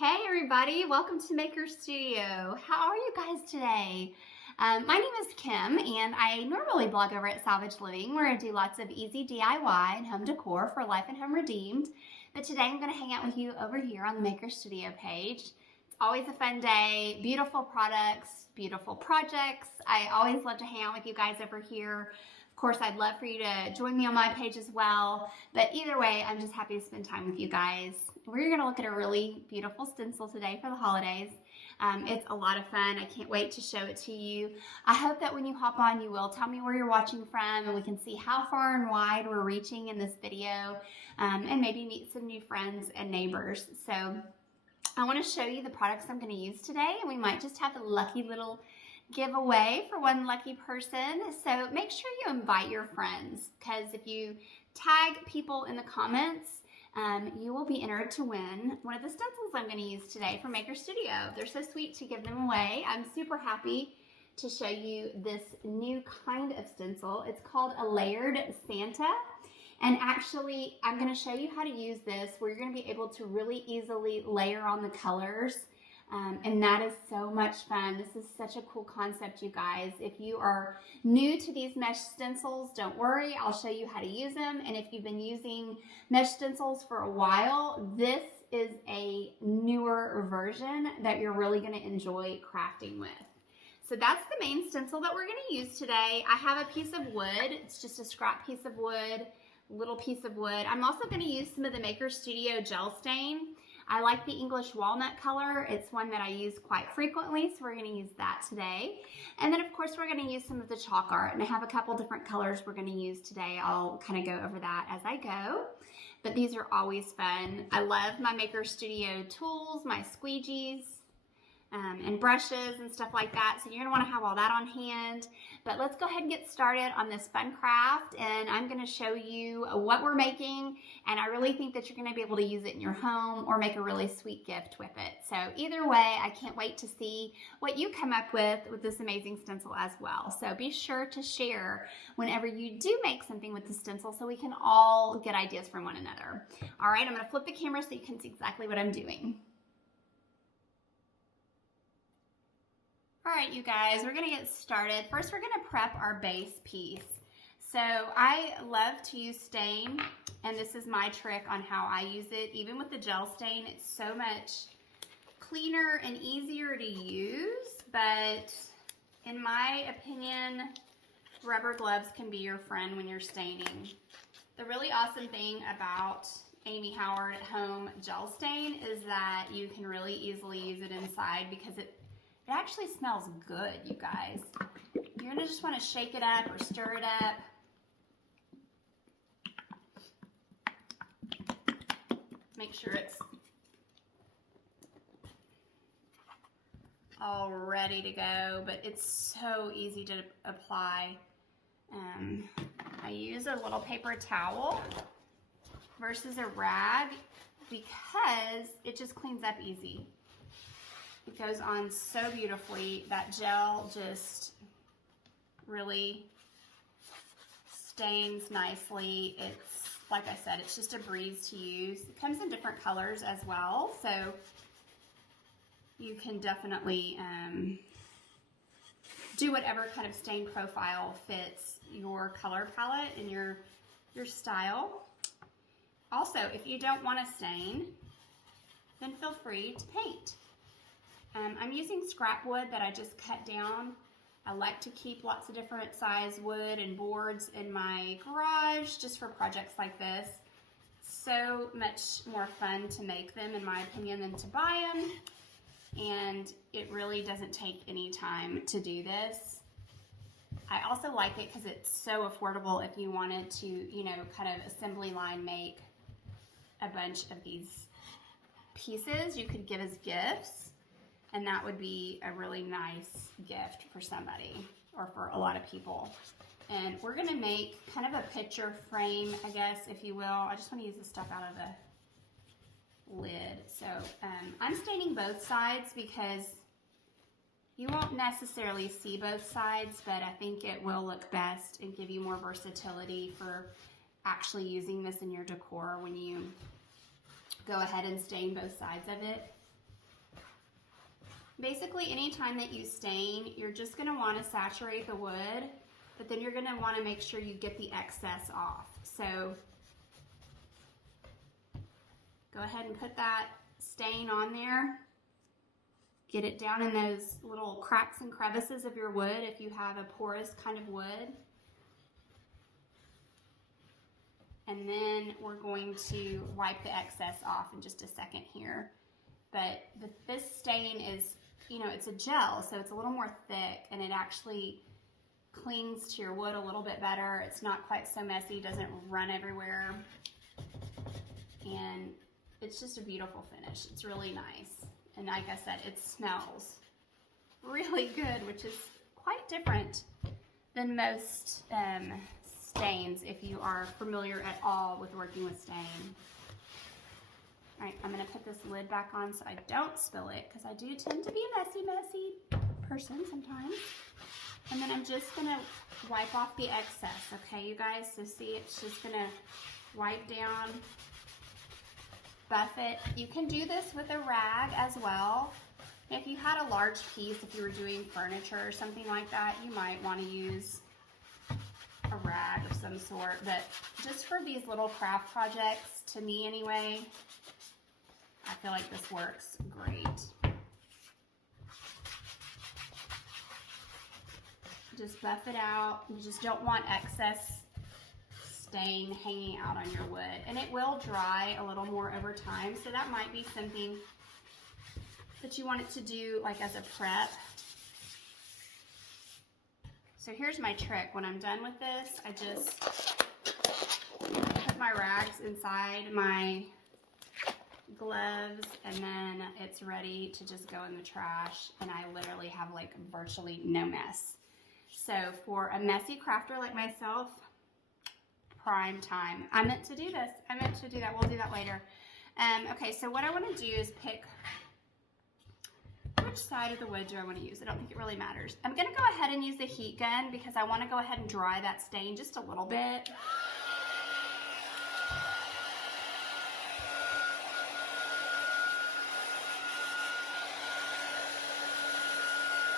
Hey everybody, welcome to Maker Studio. How are you guys today? My name is Kim and I normally blog over at Salvaged Living where I do lots of easy DIY and home decor for Life and Home Redeemed. But today I'm going to hang out with you over here on the Maker Studio page. It's always a fun day, beautiful products, beautiful projects. I always love to hang out with you guys over here. Of course, I'd love for you to join me on my page as well, but either way, I'm just happy to spend time with you guys. We're going to look at a really beautiful stencil today for the holidays. It's a lot of fun. I can't wait to show it to you. I hope that when you hop on, you will tell me where you're watching from and we can see how far and wide we're reaching in this video, and maybe meet some new friends and neighbors. So I want to show you the products I'm going to use today, and we might just have a lucky little giveaway for one lucky person. So make sure you invite your friends, because if you tag people in the comments, you will be entered to win one of the stencils I'm going to use today from Maker Studio. They're so sweet to give them away. I'm super happy to show you this new kind of stencil. It's called a Layered Santa. And actually, I'm going to show you how to use this where you're going to be able to really easily layer on the colors. And that is so much fun. This is such a cool concept, you guys. If you are new to these mesh stencils, don't worry. I'll show you how to use them. And if you've been using mesh stencils for a while, this is a newer version that you're really going to enjoy crafting with. So that's the main stencil that we're going to use today. I have a piece of wood. It's just a scrap piece of wood, little piece of wood. I'm also going to use some of the Maker Studio gel stain. I like the English walnut color. It's one that I use quite frequently, so we're going to use that today. And then, of course, we're going to use some of the chalk art, and I have a couple different colors we're going to use today. I'll kind of go over that as I go, but these are always fun. I love my Maker Studio tools, my squeegees, and brushes and stuff like that. So you're gonna wanna have all that on hand. But let's go ahead and get started on this fun craft, and I'm gonna show you what we're making, and I really think that you're gonna be able to use it in your home or make a really sweet gift with it. So either way, I can't wait to see what you come up with this amazing stencil as well. So be sure to share whenever you do make something with the stencil so we can all get ideas from one another. All right, I'm gonna flip the camera so you can see exactly what I'm doing. All right, you guys, we're gonna get started. First, we're gonna prep our base piece. So I love to use stain, and this is my trick on how I use it. Even with the gel stain, it's so much cleaner and easier to use, but in my opinion, rubber gloves can be your friend when you're staining. The really awesome thing about Amy Howard at Home gel stain is that you can really easily use it inside because it actually smells good, you guys. You're gonna just wanna shake it up or stir it up. Make sure it's all ready to go, but it's so easy to apply. I use a little paper towel versus a rag because it just cleans up easy. It goes on so beautifully. That gel just really stains nicely. It's, like I said, it's just a breeze to use. It comes in different colors as well, so you can definitely do whatever kind of stain profile fits your color palette and your style. Also, if you don't want to stain, then feel free to paint. I'm using scrap wood that I just cut down. I like to keep lots of different size wood and boards in my garage just for projects like this. So much more fun to make them, in my opinion, than to buy them. And it really doesn't take any time to do this. I also like it because it's so affordable if you wanted to, you know, kind of assembly line make a bunch of these pieces you could give as gifts. And that would be a really nice gift for somebody or for a lot of people. And we're gonna make kind of a picture frame, I guess, if you will. I just wanna use the stuff out of the lid. So I'm staining both sides because you won't necessarily see both sides, but I think it will look best and give you more versatility for actually using this in your decor when you go ahead and stain both sides of it. Basically, anytime that you stain, you're just gonna wanna saturate the wood, but then you're gonna wanna make sure you get the excess off. So go ahead and put that stain on there. Get it down in those little cracks and crevices of your wood if you have a porous kind of wood. And then we're going to wipe the excess off in just a second here. But this stain is, you know, it's a gel, so it's a little more thick, and it actually clings to your wood a little bit better. It's not quite so messy, doesn't run everywhere. And it's just a beautiful finish. It's really nice. And like I said, it smells really good, which is quite different than most stains if you are familiar at all with working with stain. All right, I'm gonna put this lid back on so I don't spill it, because I do tend to be a messy person sometimes. And then I'm just gonna wipe off the excess, okay, you guys? So see, it's just gonna wipe down, buff it. You can do this with a rag as well. If you had a large piece, if you were doing furniture or something like that, you might want to use a rag of some sort. But just for these little craft projects, to me anyway, I feel like this works great. Just buff it out. You just don't want excess stain hanging out on your wood, and it will dry a little more over time, so that might be something that you want it to do like as a prep. So here's my trick. When I'm done with this, I just put my rags inside my gloves, and then it's ready to just go in the trash, and I literally have like virtually no mess. So for a messy crafter like myself, prime time. I meant to do this. I meant to do that. We'll do that later. Okay, so what I want to do is pick which side of the wood do I want to use. I don't think it really matters. I'm going to go ahead and use the heat gun because I want to go ahead and dry that stain just a little bit.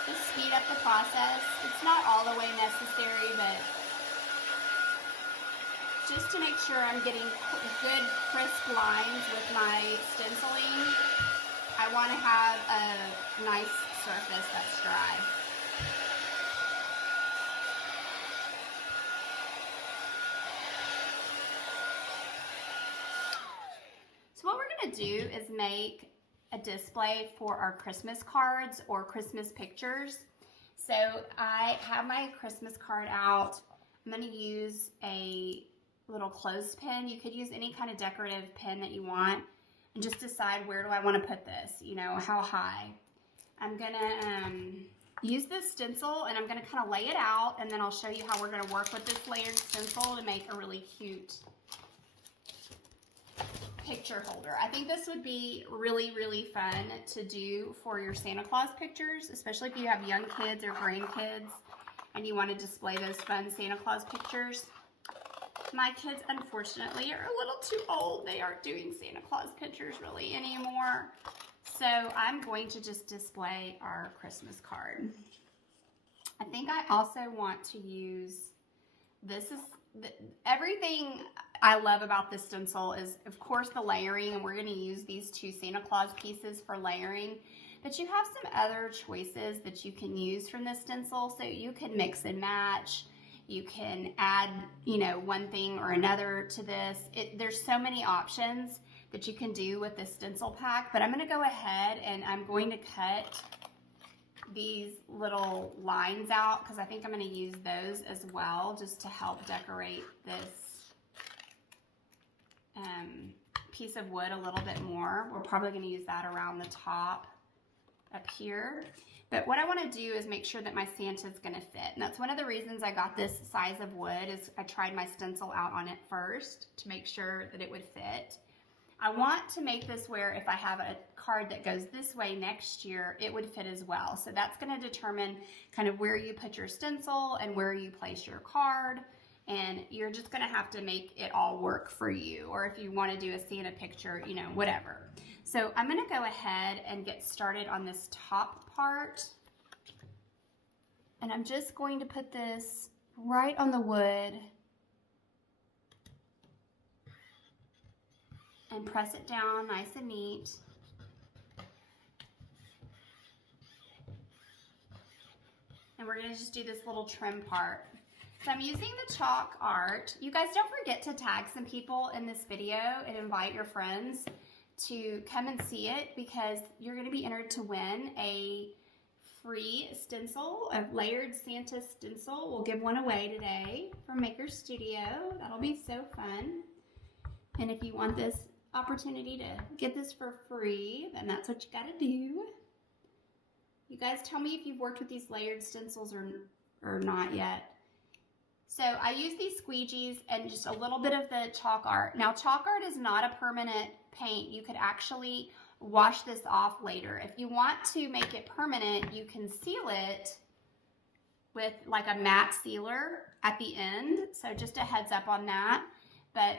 Just speed up the process. It's not all the way necessary, but just to make sure I'm getting good crisp lines with my stenciling, I want to have a nice surface that's dry. So what we're going to do is make a display for our Christmas cards or Christmas pictures. So I have my Christmas card out. I'm going to use a little clothespin. You could use any kind of decorative pin that you want, and just decide, where do I want to put this, you know, how high. I'm gonna use this stencil, and I'm gonna kind of lay it out, and then I'll show you how we're gonna work with this layered stencil to make a really cute picture holder. I think this would be really, really fun to do for your Santa Claus pictures, especially if you have young kids or grandkids and you want to display those fun Santa Claus pictures. My kids, unfortunately, are a little too old. They aren't doing Santa Claus pictures really anymore. So I'm going to just display our Christmas card. I think I also want to use, everything I love about this stencil is, of course, the layering, and we're going to use these two Santa Claus pieces for layering. But you have some other choices that you can use from this stencil. So you can mix and match. You can add, you know, one thing or another to this. There's so many options that you can do with this stencil pack, but I'm going to go ahead and I'm going to cut these little lines out because I think I'm going to use those as well just to help decorate this piece of wood a little bit more. We're probably going to use that around the top up here. But what I want to do is make sure that my Santa's going to fit. And that's one of the reasons I got this size of wood is I tried my stencil out on it first to make sure that it would fit. I want to make this where if I have a card that goes this way next year, it would fit as well. So that's going to determine kind of where you put your stencil and where you place your card. And you're just going to have to make it all work for you. Or if you want to do a Santa picture, you know, whatever. So I'm gonna go ahead and get started on this top part. And I'm just going to put this right on the wood and press it down nice and neat. And we're gonna just do this little trim part. So I'm using the chalk art. You guys don't forget to tag some people in this video and invite your friends to come and see it, because you're gonna be entered to win a free stencil, a layered Santa stencil. We'll give one away today from Maker Studio. That'll be so fun. And if you want this opportunity to get this for free, then that's what you gotta do. You guys tell me if you've worked with these layered stencils or not yet. So I use these squeegees and just a little bit of the chalk art. Now chalk art is not a permanent paint. You could actually wash this off later. If you want to make it permanent, you can seal it with like a matte sealer at the end. So just a heads up on that. But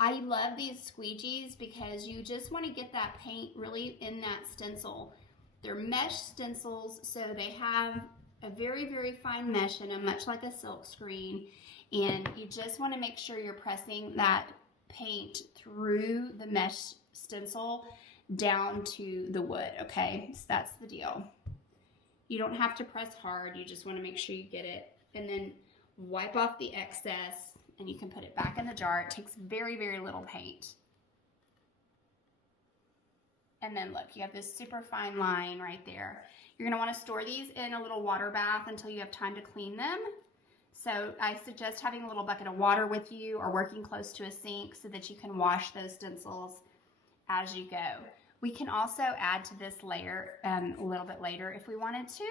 I love these squeegees because you just want to get that paint really in that stencil. They're mesh stencils, so they have a very, very fine mesh in them, much like a silk screen. And you just want to make sure you're pressing that paint through the mesh stencil down to the wood, okay? So that's the deal. You don't have to press hard. You just want to make sure you get it. And then wipe off the excess, and you can put it back in the jar. It takes very, very little paint. And then look, you have this super fine line right there. You're gonna wanna store these in a little water bath until you have time to clean them. So I suggest having a little bucket of water with you or working close to a sink so that you can wash those stencils as you go. We can also add to this layer a little bit later if we wanted to.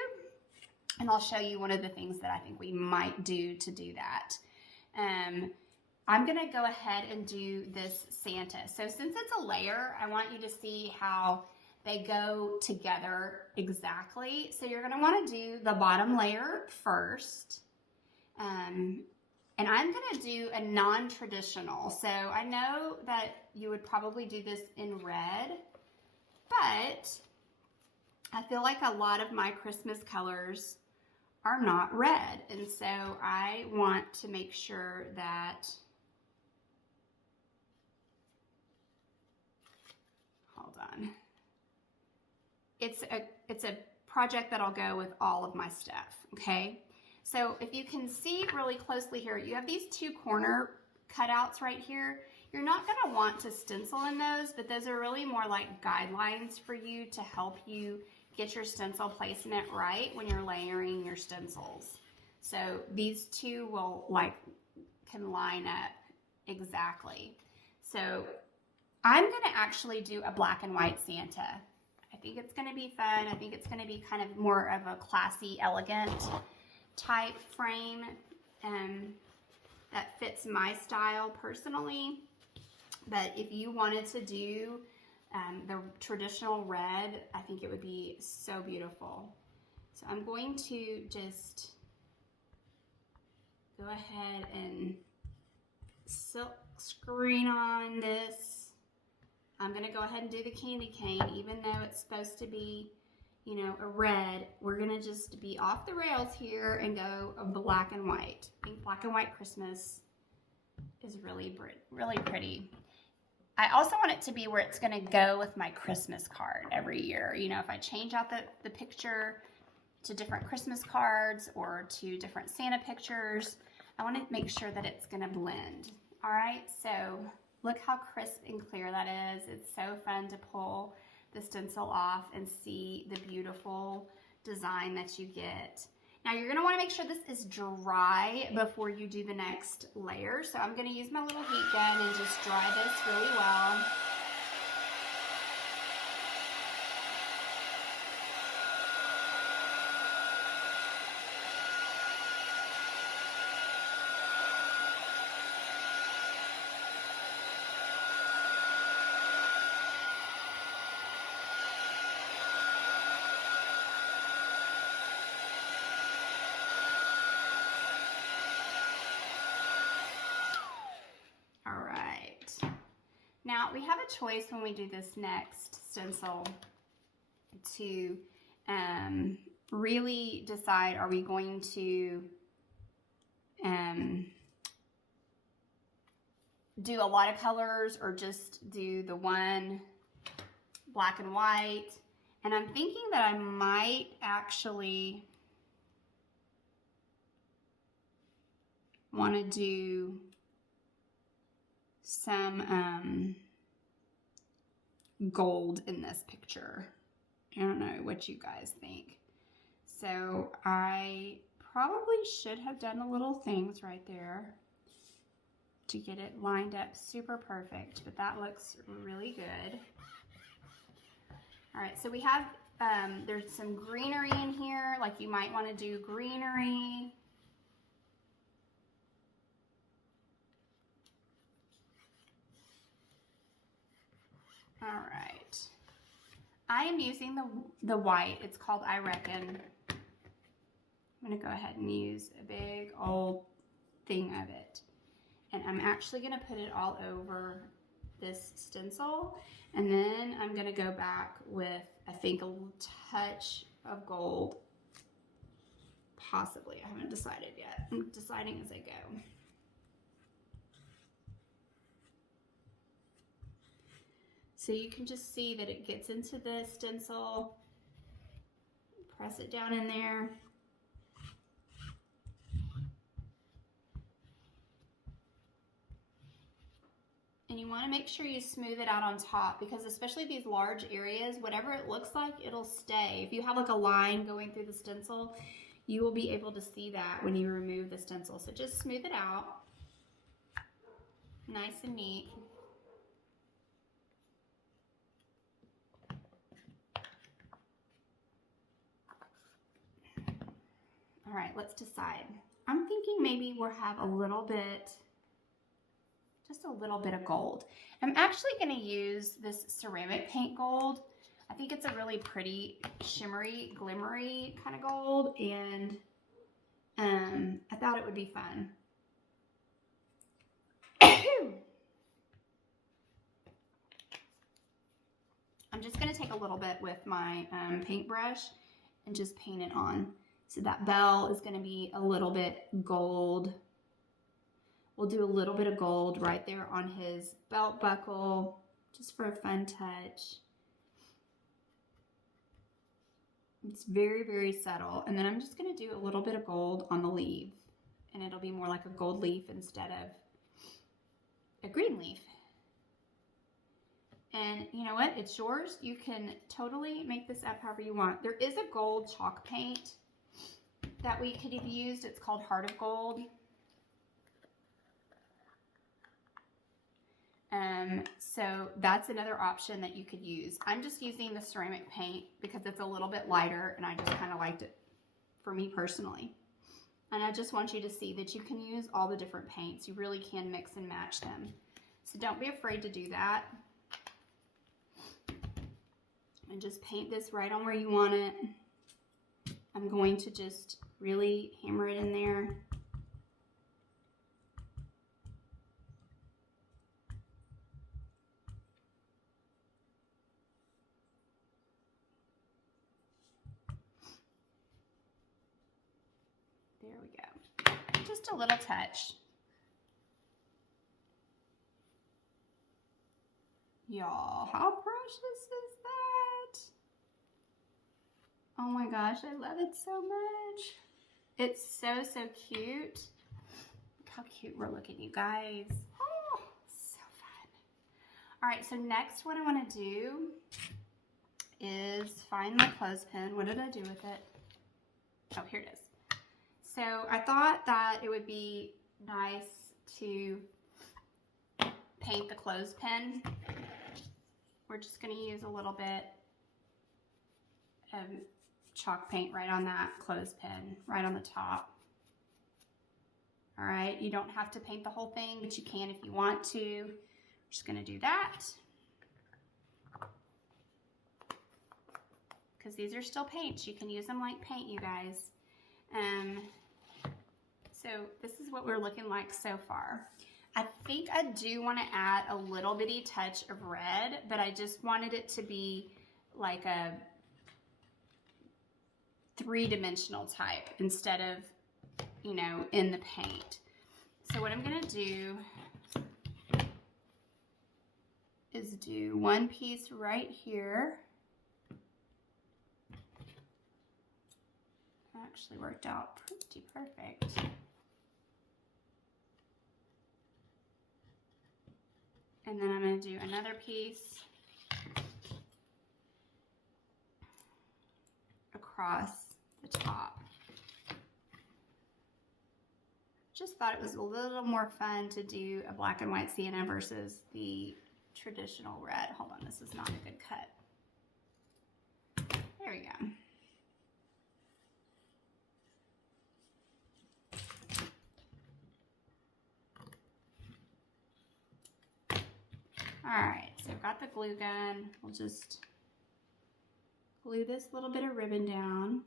And I'll show you one of the things that I think we might do to do that. I'm gonna go ahead and do this Santa. So since it's a layer, I want you to see how they go together exactly. So you're gonna wanna do the bottom layer first. And I'm gonna do a non-traditional. So I know that you would probably do this in red, but I feel like a lot of my Christmas colors are not red. And so I want to make sure that, hold on. It's a project that'll go with all of my stuff, okay? So if you can see really closely here, you have these two corner cutouts right here. You're not gonna want to stencil in those, but those are really more like guidelines for you to help you get your stencil placement right when you're layering your stencils. So these two will can line up exactly. So I'm gonna actually do a black and white Santa. I think it's gonna be fun. I think it's gonna be kind of more of a classy, elegant type frame that fits my style personally. But if you wanted to do the traditional red, I think it would be so beautiful. So I'm going to just go ahead and silk screen on this. I'm gonna go ahead and do the candy cane, even though it's supposed to be, you know, a red. We're gonna just be off the rails here and go a black and white. I think black and white Christmas is really pretty. I also want it to be where it's gonna go with my Christmas card every year. You know, if I change out the picture to different Christmas cards or to different Santa pictures, I wanna make sure that it's gonna blend. All right, so look how crisp and clear that is. It's so fun to pull the stencil off and see the beautiful design that you get. Now you're gonna wanna make sure this is dry before you do the next layer. So I'm gonna use my little heat gun and just dry this really well. Now Now, we have a choice when we do this next stencil to really decide, are we going to do a lot of colors or just do the one black and white? And I'm thinking that I might actually want to do some gold in this picture. I don't know what you guys think. So I probably should have done the little things right there to get it lined up super perfect, but that looks really good. All right, so we have, there's some greenery in here, like you might want to do greenery. All right. I am using the white. It's called I Reckon. I'm going to go ahead and use a big old thing of it. And I'm actually going to put it all over this stencil. And then I'm going to go back with, I think, a little touch of gold. Possibly. I haven't decided yet. I'm deciding as I go. So you can just see that it gets into the stencil. Press it down in there. And you want to make sure you smooth it out on top, because especially these large areas, whatever it looks like, it'll stay. If you have like a line going through the stencil, you will be able to see that when you remove the stencil. So just smooth it out. Nice and neat. All right, let's decide. I'm thinking maybe we'll have a little bit, just a little bit of gold. I'm actually going to use this ceramic paint gold. I think it's a really pretty shimmery, glimmery kind of gold, and I thought it would be fun. I'm just going to take a little bit with my paintbrush and just paint it on. So that bell is going to be a little bit gold. We'll do a little bit of gold right there on his belt buckle, just for a fun touch. It's very, very subtle. And then I'm just going to do a little bit of gold on the leaf, and it'll be more like a gold leaf instead of a green leaf. And you know what? It's yours. You can totally make this up however you want. There is a gold chalk paint that we could have used. It's called Heart of Gold. So that's another option that you could use. I'm just using the ceramic paint because it's a little bit lighter, and I just kind of liked it for me personally. And I just want you to see that you can use all the different paints. You really can mix and match them. So don't be afraid to do that. And just paint this right on where you want it. I'm going to just really hammer it in there. There we go. Just a little touch. Y'all, how precious is that? Oh my gosh, I love it so much. It's so, so cute. Look how cute we're looking, you guys. Oh, so fun. All right, so next what I want to do is find my clothespin. What did I do with it? Oh, here it is. So I thought that it would be nice to paint the clothespin. We're just going to use a little bit of chalk paint right on that clothespin, right on the top. All right, you don't have to paint the whole thing, but you can if you want to. I'm just going to do that, because these are still paints. You can use them like paint, you guys. So this is what we're looking like so far. I think I do want to add a little bitty touch of red, but I just wanted it to be like a three-dimensional type instead of, you know, in the paint. So what I'm going to do is do one piece right here. Actually worked out pretty perfect. And then I'm going to do another piece across the top. Just thought it was a little more fun to do a black and white sienna versus the traditional red. Hold on, this is not a good cut. There we go. All right, so I've got the glue gun. We'll just glue this little bit of ribbon down.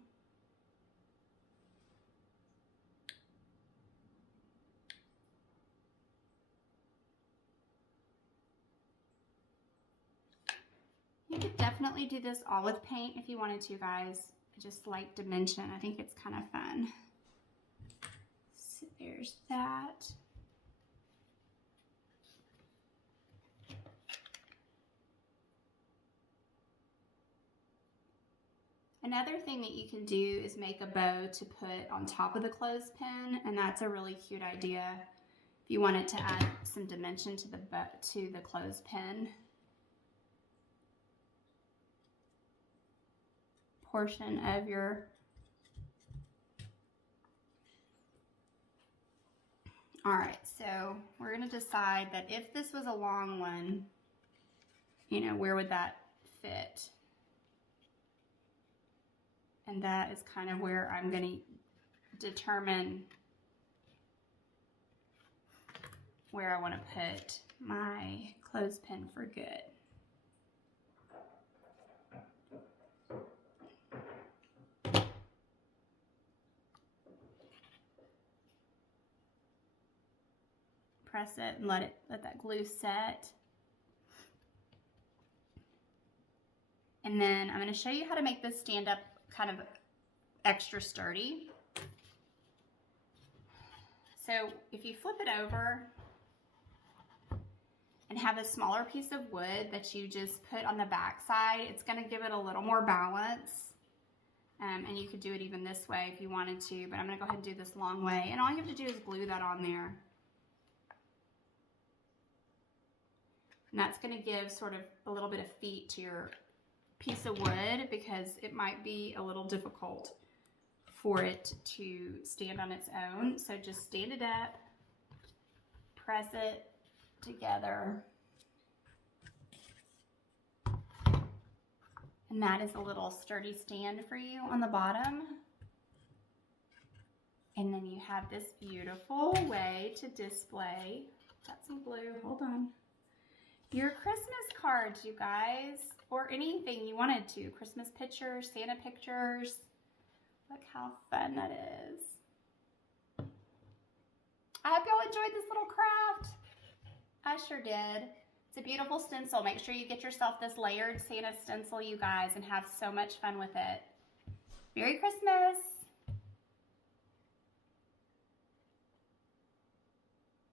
You could definitely do this all with paint if you wanted to, guys. I just like dimension. I think it's kind of fun. So there's that. Another thing that you can do is make a bow to put on top of the clothespin, and that's a really cute idea if you wanted to add some dimension to the clothespin portion of your all right, so we're going to decide that if this was a long one, you know, where would that fit? And that is kind of where I'm going to determine where I want to put my clothespin for good. Press it and let that glue set. And then I'm going to show you how to make this stand up kind of extra sturdy. So if you flip it over and have a smaller piece of wood that you just put on the back side, it's going to give it a little more balance. And you could do it even this way if you wanted to, but I'm going to go ahead and do this long way. And all you have to do is glue that on there. And that's going to give sort of a little bit of feet to your piece of wood because it might be a little difficult for it to stand on its own. So just stand it up, press it together, and that is a little sturdy stand for you on the bottom. And then you have this beautiful way to display, got some glue, hold on, your Christmas cards, you guys, or anything you wanted to. Christmas pictures, Santa pictures. Look how fun that is. I hope y'all enjoyed this little craft. I sure did. It's a beautiful stencil. Make sure you get yourself this layered Santa stencil, you guys, and have so much fun with it. Merry Christmas.